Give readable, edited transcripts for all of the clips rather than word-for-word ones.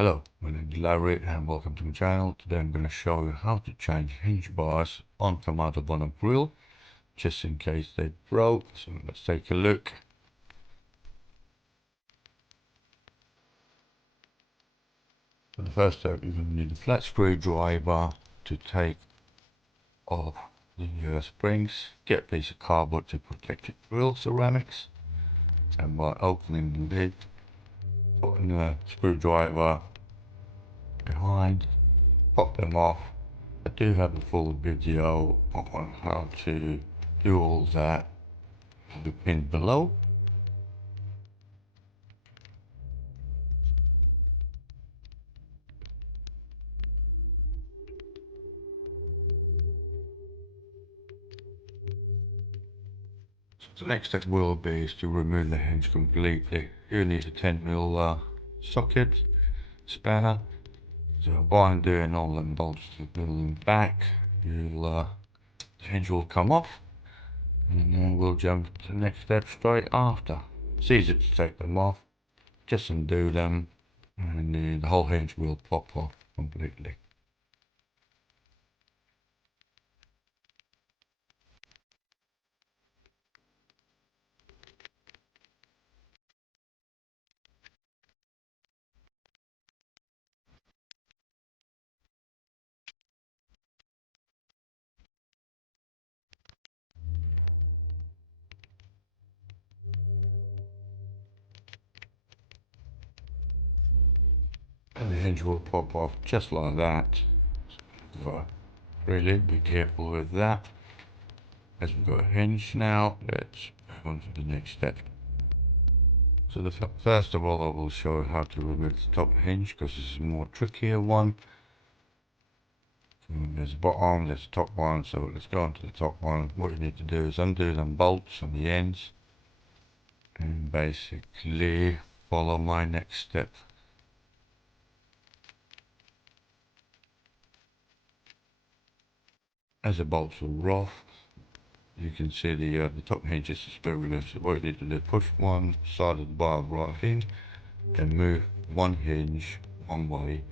Hello, my name is Larry and welcome to my channel. Today I'm going to show you how to change hinge bars on Kamado BONO grill, just in case they broke. So let's take a look. For the first step, you're going to need a flat screwdriver to take off the springs. Get a piece of cardboard to protect your grill ceramics, and by opening the lid, putting the screwdriver behind, pop them off. I do have a full video on how to do all that in the pin below. So the next step will be is to remove the hinge completely. You need a 10mm socket spare. So by doing all them bolts to the back, the hinge will come off, and then we'll jump to the next step straight after. It's easy to take them off, just undo them, and the whole hinge will pop off completely. And the hinge will pop off just like that. So really be careful with that. As we've got a hinge now, let's move on to the next step. So first of all, I will show you how to remove the top hinge, because this is a more trickier one. So there's the bottom, there's the top one, so let's go on to the top one. What you need to do is undo them bolts on the ends and basically follow my next step. As the bolts are rough, you can see the top hinge is very loose. So what you need to do is push one side of the bar right in, then move one hinge one way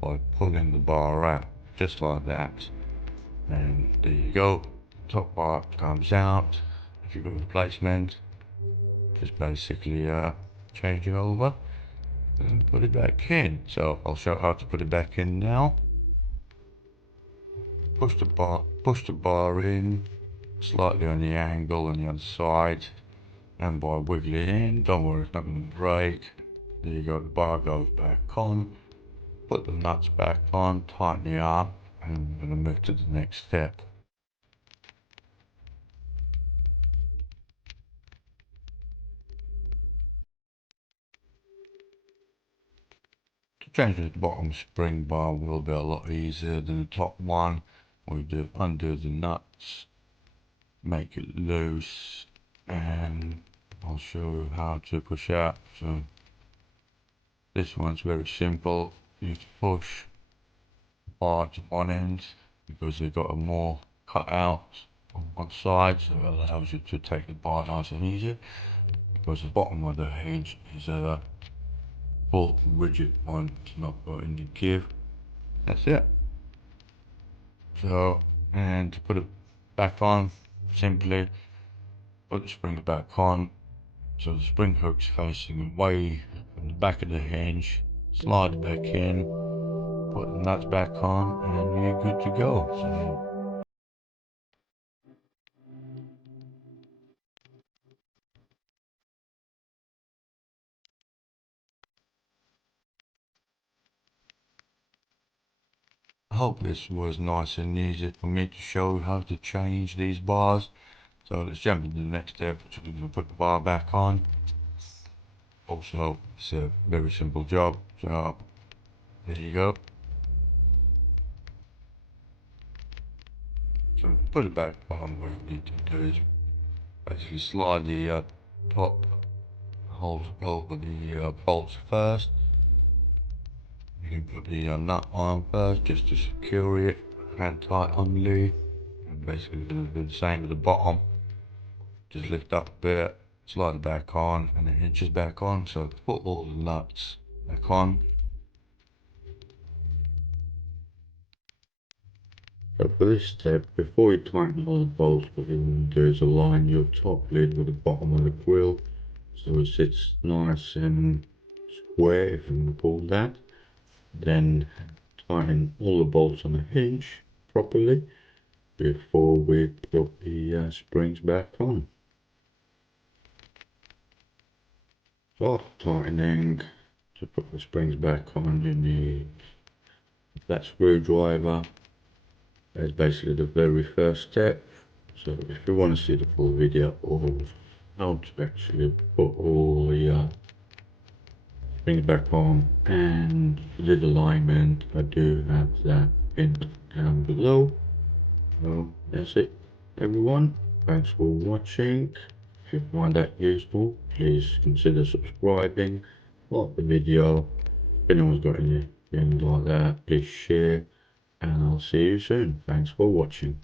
by pulling the bar out, just like that. And there you go, top bar comes out. If you've got replacement, just basically change it over and put it back in. So I'll show how to put it back in now. Push the bar in slightly on the angle on the other side, and by wiggling in, don't worry, it's not going to break. There you go, the bar goes back on. Put the nuts back on, tighten it up, and I'm going to move to the next step. To change the bottom spring bar will be a lot easier than the top one. We do undo the nuts, make it loose, and I'll show you how to push out. So this one's very simple. You push the bar to one end because they've got a more cut out on one side, so it allows you to take the bar nice and easy, because the bottom of the hinge is a full rigid one, it's not got any give. That's it. So, and to put it back on, simply put the spring back on. So the spring hook's facing away from the back of the hinge. Slide it back in, put the nuts back on, and you're good to go. So I hope this was nice and easy for me to show you how to change these bars. So let's jump into the next step, which we're going to put the bar back on. Also, it's a very simple job. So there you go. So to put it back on, what you need to do is basically slide the top holes over the bolts first. You can put the nut on first just to secure it, hand tight on the lid, and basically do the same with the bottom. Just lift up a bit, slide it back on, and the hinges back on. So put all the nuts back on, for this step, before you tighten all the bolts, what you want to do is align your top lid with the bottom of the grill so it sits nice and square, if you can call that. Then tighten all the bolts on the hinge properly before we put the springs back on. So after tightening, to put the springs back on, you need that screwdriver. That's basically the very first step. So if you want to see the full video of how to actually put all the springs back on and lid alignment, I do have that pinned down below. So that's it, everyone. Thanks for watching. If you find that useful, please consider subscribing, like the video. If anyone's got anything like that, please share, and I'll see you soon. Thanks for watching.